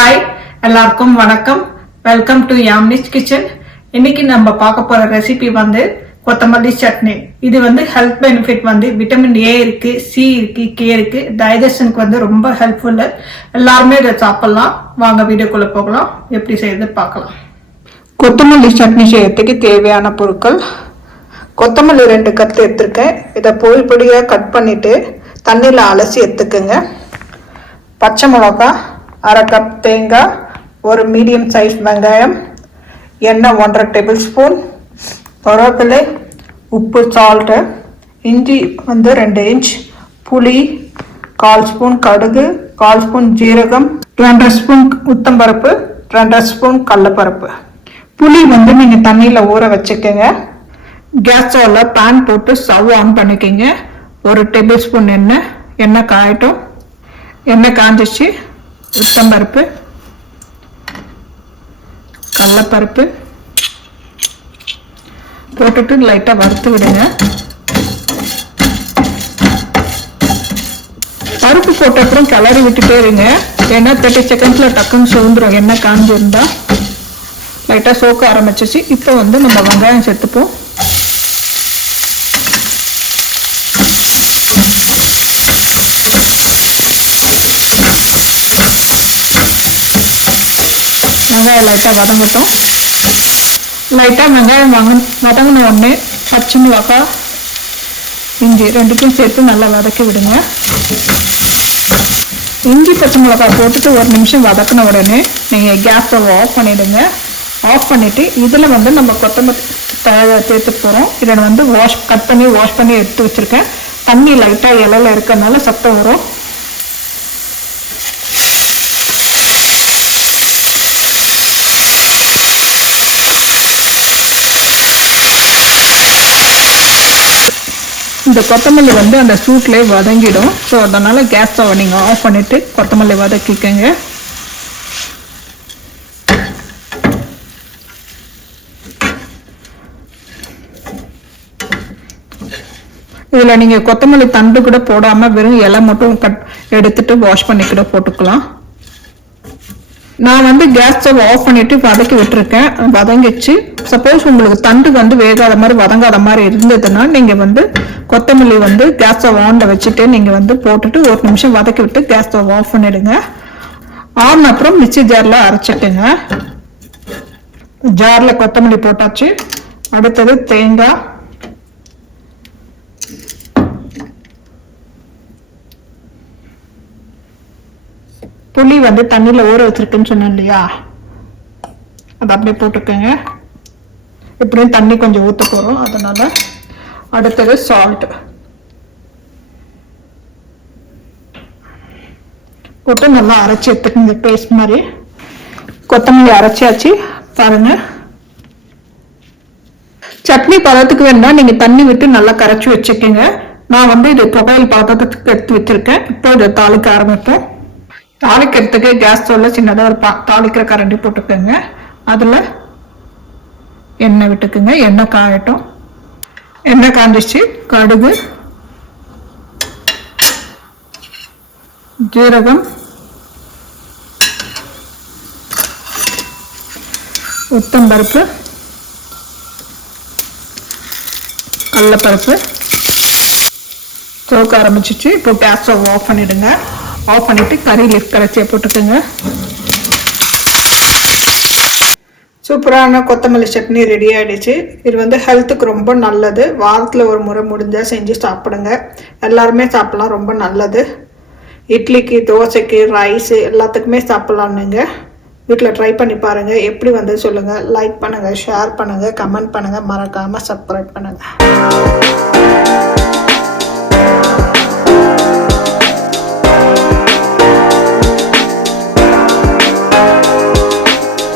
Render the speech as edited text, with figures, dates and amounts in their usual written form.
Hi எல்லாருக்கும் வணக்கம். Welcome to Yamni's kitchen. இன்னைக்கு நம்ம பார்க்க போற ரெசிபி வந்து கொத்தமல்லி சட்னி. இது வந்து ஹெல்த் பெனிஃபிட் வந்து விட்டமின் ஏ இருக்கு, சி இருக்கு, கே இருக்கு. டைஜஷனுக்கு வந்து ரொம்ப ஹெல்ப்ஃபுல்லு. எல்லாருமே இதை சாப்பிடலாம். வாங்க வீடியோக்குள்ள போகலாம். எப்படி செய்யறது பார்க்கலாம். கொத்தமல்லி சட்னி செய்யறதுக்கு தேவையான பொருட்கள்: கொத்தமல்லி 2 கத்து எடுத்துருக்கேன். இதை பொடி பொடியாக கட் பண்ணிட்டு தண்ணியில் அலசி எடுத்துக்கோங்க. பச்சை மிளகாய், 1/2 கப் தேங்காய், ஒரு மீடியம் சைஸ் வெங்காயம், எண்ணெய் 1.5 டேபிள் ஸ்பூன், கருவேப்பிலை, உப்பு, சால்ட்டு, இஞ்சி வந்து 2 இன்ச், புளி 1/4 ஸ்பூன், கடுகு 1/4 ஸ்பூன், ஜீரகம் 2.5 ஸ்பூன், உளுத்தம்பருப்பு 2.5 ஸ்பூன், கடலைப்பருப்பு. புளி வந்து நீங்கள் தண்ணியில் ஊற வச்சுக்கோங்க. கேஸ் ஸ்டவ்வில் பேன் போட்டு ஸ்டவ் ஆன் பண்ணிக்கோங்க. 1 டேபிள் ஸ்பூன் எண்ணெய் காயட்டும். எண்ணெய் காஞ்சிச்சு. உளுத்தம்பருப்பு, கடலைப்பருப்பு போட்டுட்டு லைட்டாக வறுத்து விடுங்க. பருப்பு போட்ட அப்புறம் கிளறி விட்டுட்டே இருங்க. ஏன்னா 30 செகண்ட்ஸில் டக்குன்னு சோந்துடும். எண்ணெய் காஞ்சிருந்தா லைட்டாக சோக்க ஆரம்பிச்சிச்சு. இப்போ வந்து நம்ம வெங்காயம் சேர்த்துப்போம். வெங்காயம் லைட்டாக வதங்கட்டும். லைட்டாக வெங்காயம் வதங்கின உடனே பச்சை மிளகாய், இஞ்சி 2த்தையும் சேர்த்து நல்லா வதக்கி விடுங்க. இஞ்சி பச்சை மிளகாய் போட்டுட்டு 1 நிமிஷம் வதக்கின உடனே நீங்கள் கேஸ் ஸ்டவ் ஆஃப் பண்ணிவிடுங்க. ஆஃப் பண்ணிவிட்டு இதில் வந்து நம்ம கொத்தமல்லி சேர்த்து போகிறோம். இதை வந்து கட் பண்ணி வாஷ் பண்ணி எடுத்து வச்சுருக்கேன். தண்ணி லைட்டாக இலையில இருக்கிறதுனால சத்தம் வரும். இந்த கொத்தமல்லி வந்து அந்த சூட்லேயே வதங்கிடும். ஸோ அதனால் கேஸ் ஸ்டவ் நீங்கள் ஆஃப் பண்ணிவிட்டு கொத்தமல்லி வதக்கிக்கங்க. இதில் நீங்கள் கொத்தமல்லி தண்டு கூட போடாமல் வெறும் இலை மட்டும் எடுத்துட்டு வாஷ் பண்ணி கூட போட்டுக்கலாம். நான் வந்து கேஸ் ஸ்டவ் ஆஃப் பண்ணிட்டு வதக்கி விட்டுருக்கேன். வதங்கிச்சு. சப்போஸ் உங்களுக்கு தண்டு வந்து வேகாத மாதிரி வதங்காத மாதிரி இருந்ததுன்னா நீங்கள் வந்து கொத்தமல்லி வந்து கேஸ் ஸ்டவ் ஆனில் வச்சுட்டு நீங்கள் வந்து போட்டுட்டு 1 நிமிஷம் வதக்கி விட்டு கேஸ் ஸ்டவ் ஆஃப் பண்ணிடுங்க. ஆன் அப்புறம் மிக்ஸி ஜாரில் அரைச்சிட்டுங்க. ஜாரில் கொத்தமல்லி போட்டாச்சு. அடுத்தது தேங்காய், புளி வந்து தண்ணியில் ஊற வச்சிருக்குன்னு சொன்னேன் இல்லையா, அதை அப்படியே போட்டுக்கோங்க. இப்படியும் தண்ணி கொஞ்சம் ஊற்ற போகிறோம், அதனால. அடுத்தது சால்ட் போட்டு நல்லா அரைச்சி எடுத்துக்கோங்க. பேஸ்ட் மாதிரி கொத்தமல்லி அரைச்சியாச்சு பாருங்க. சட்னி பதத்துக்கு வேணா நீங்கள் தண்ணி விட்டு நல்லா கரைச்சி வச்சுக்கோங்க. நான் வந்து இது துவையல் பதத்துக்கு எடுத்து வச்சிருக்கேன். இப்போ இதை தாளிக்க ஆரம்பிப்போம். தாளிக்கிறதுக்கு கேஸ் ஸ்டவ்ல சின்னதாக ஒரு தாளிக்கிற கரண்டி போட்டுக்கோங்க. அதில் எண்ணெய் விட்டுக்குங்க. எண்ணெய் காயட்டும். எண்ணெய் காஞ்சிச்சு. கடுகு, ஜீரகம், உளுத்தம்பருப்பு, கடலைப்பருப்பு சோக்க ஆரம்பிச்சிச்சு. இப்போ கேஸ் ஸ்டவ் ஆஃப் பண்ணிடுங்க. ஆஃப் பண்ணிட்டு கறி லீஃப் கரைச்சியை போட்டுக்கோங்க. சூப்பரான கொத்தமல்லி சட்னி ரெடி ஆகிடுச்சு. இது வந்து ஹெல்த்துக்கு ரொம்ப நல்லது. வாரத்தில் ஒரு முறை முடிஞ்சால் செஞ்சு சாப்பிடுங்க. எல்லாருமே சாப்பிட்லாம், ரொம்ப நல்லது. இட்லிக்கு, தோசைக்கு, ரைஸு எல்லாத்துக்குமே சாப்பிட்லான்னுங்க. வீட்டில் ட்ரை பண்ணி பாருங்கள். எப்படி வந்து சொல்லுங்கள். லைக் பண்ணுங்கள், ஷேர் பண்ணுங்கள், கமெண்ட் பண்ணுங்கள். மறக்காமல் சப்ஸ்கிரைப் பண்ணுங்கள்.